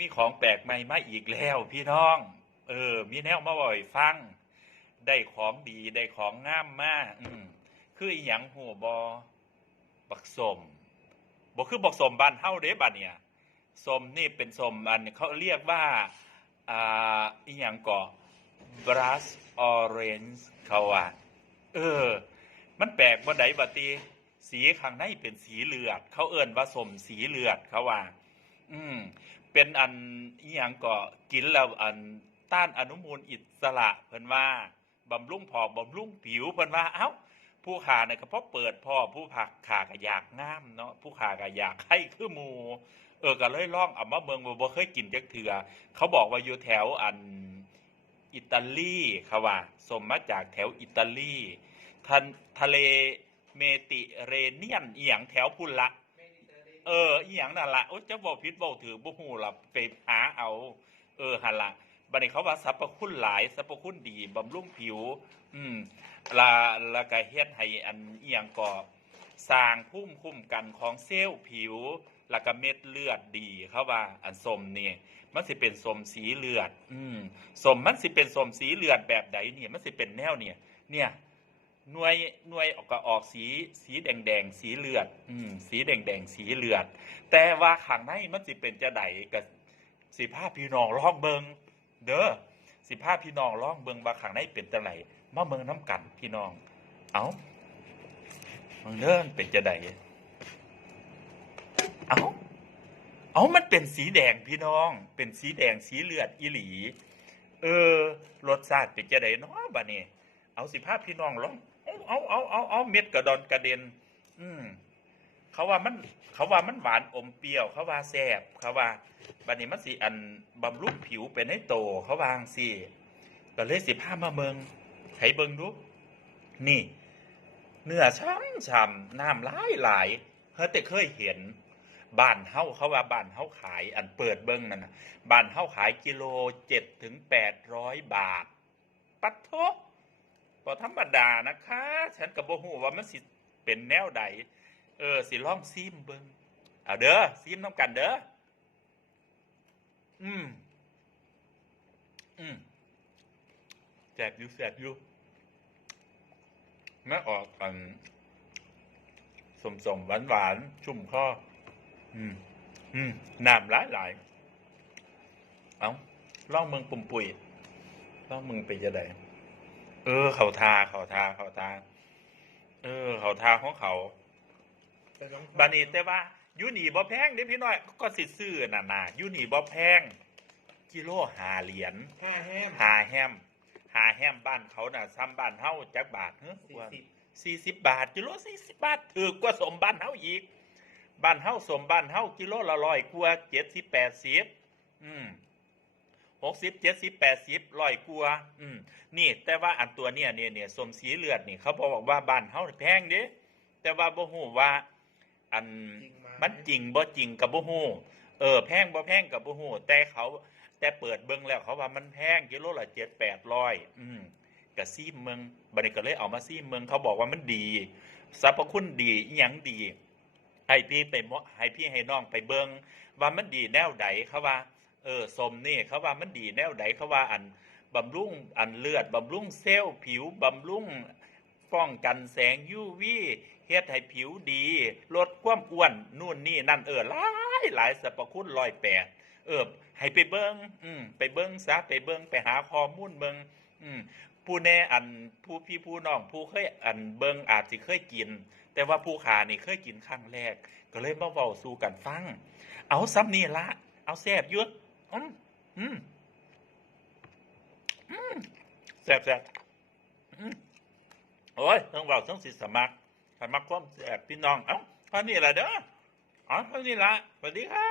มีของแปลกใหม่มาอีกแล้ว พี่น้อง เออ มีแนวมาบ่อยฟัง ได้ของดีได้ของงามมาอืมคืออีหยังหัวบอบักสมบ่คือบักสมบ้านเฮาเด้บัดเนี่ยสมนี่เป็นสมอันเขาเรียกว่าอ่าอีหยังก่อ brass orange เขาว่าเออ มันแปลกบ่ไดบัดตีสีข้างในเป็นสีเลือด เขาเอิ้นว่าสมสีเลือดเขาว่า อืม เป็นอันอีหยังก็กินแล้วอันต้านอนุมูลอิสระเพิ่นว่าบำรุงพอกบำรุงผิวเพิ่นว่า เอ้า ผู้ขาเนี่ยก็เพราะเปิดพ่อผู้ผักขาก็อยากงามเนาะผู้ขาก็อยากให้คือหมูเออก็เลยล่องเอามาเบิ่งว่บ่เคยกินจักเทื่อเขาบอกว่าอยู่แถวอันอิตาลีเขาว่าสมมาจากแถวอิตาลีทันทะเลเมดิเรเนียนอียงแถวพุ่นละ เอออีหยังนั่นละโอ้ยจะบอกพิษบอกถือบ่ฮู้ล่ะไปหาเอา เออหันละบัดนี้เขาว่าสรรพคุณหลายสรรพคุณดีบำรุงผิว อืมลาแล้วก็เฮ็ดให้อันอีหยังก็สร้างภูมิคุ้มกันของเซลล์ผิวแล้วก็เม็ดเลือดดีเขาว่า อันสมนี่มันสิเป็นสมสีเลือด อืมสมมันสิเป็นสมสีเลือดแบบใดเนี่ยมันสิเป็นแนวเนี่ย เนี่ย หน่วยหน่วยออกก็ออกสีสีแดงแดงสีเลือด อืมสีแดงแดงสีเลือด แต่ว่าข้างในมันสิเป็นจะไดกับสิภาพี่น้องร้องเบิงเด้อสิภาพี่น้องร้องเบิงว่าข้างในเป็นจะไหนมาเมืองน้ำกันพี่น้อง เอาเมืองเด้อมันเป็นจะไดเอาเอามันเป็นสีแดงพี่น้อง เป็นสีแดงสีเลือดอีหลี เออรสชาติเป็นจะไดเนาะบัดนี้เอาสิภาพพี่น้องร้อง เอาเอาเอาเอาเม็ดกระดอนกระเด็น อืมเขาว่ามัน เขาว่ามันหวานอมเปรี้ยว เขาว่าแซ่บเขาว่าบัดนี้มันสิอันบำรุงผิวเป็นให้โต เขาวางสิก็เลยสิพามาเมืองให้เบิ่งดู นี่ เนื้อช้ำช้ำน้ำหลายหลายเฮ้แต่เคยเห็นบ้านเฮาเขาว่าบ้านเฮาขาย อันเปิดเบิ่งนั่นนะบ้านเฮาขายกิโลเจ็ดถึงแปดร้อยบาท ปัดโท บ่ธรรมดานะคะ ฉันก็บ่ฮู้ว่ามันสิเป็นแนวใดเออสิลองซิมเบิ่งเอาเด้อซิมน้ำกันเด้ออืมอืมแสบอยู่แสบอยู่ไม่ออกอันสมสมหวานหวานๆชุ่มคออืมอืมน้ำหลายหลายๆเอาล่องเมืองปุ่มปุ๋ยล่องเมืองไปจะได เออ เขาทาเขาทาเขาทาเออ เขาทาของเขาบานี้แต่ว่าอยูนี่บ่แพงเด้พี่น้อยก็สิซื้อน่ะนะอยูนี่บ่แพงกิโลหาเหรียญห้าแห้มหาแฮมหาแฮมบ้านเขาน่ะซ้ำบ้านเฮาจักบาทเฮ้สี่สิบสี่สิบบาทกิโลสี่สิบบาทถือกว่าสมบ้านเฮาอีกบ้านเฮาสมบ้านเฮากิโลละร้อยกว่าเจ็ดสิบแปดสิบอืม หกสิบเจ็ดสิบแปดสิบร้อยกว่าอืม นี่ แต่ว่าอันตัวเนี่ยเนี่ยเนี่ยสมสีเลือดนี่เขาบอกว่าบ้านเฮาแพงเด้แต่ว่าบ่ฮู้ว่า อันจริงไหมมันจริงบ่จริงกับบ่ฮู้เออ แพงบ่แพงกับบ่ฮู้แต่เขา แต่เปิดเบิ่งแล้วเขาว่ามันแพงกิโลละ7 800อืมก็ซีมเมืองบัดนี้ก็เลยเอามาซีมเมืองเขาบอกว่ามันดีสรรพคุณดีอีหยังดีให้พี่ไปเหมาะให้พี่ให้น้องไปเบิ่งว่ามันดีแนวใดเขาว่า เออสมนี่เขาว่ามันดีแนวใดเขาว่าอันบำรุงอันเลือดบำรุงเซลล์ผิวบำรุงป้องกันแสง UV เฮ็ดให้ผิวดี ลดความอ้วนนู่นนี่นั่นเออหลายหลายสรรพคุณร้อยแปดเออให้ไปเบิงอืมไปเบิงซะไปเบิงไปหาข้อมูลเบิงอืมผู้แน่อันผู้พี่ผู้น้องผู้เคยอันเบิงอาจสิเคยกิน แต่ว่าผู้ขานี่เคยกินครั้งแรก ก็เลยมาเว้าสู่กันฟัง เอาซ้ำนี่ละ เอาแซบยุด อืมอืมอืมแซ่บแซ่บอืมโอ้ยต้องเว้าต้องสิสมัครสมัครความแซ่บพี่น้องเอ้าเท่านี้ละเด้ออ๋อเท่านี้ละสวัสดีค่ะ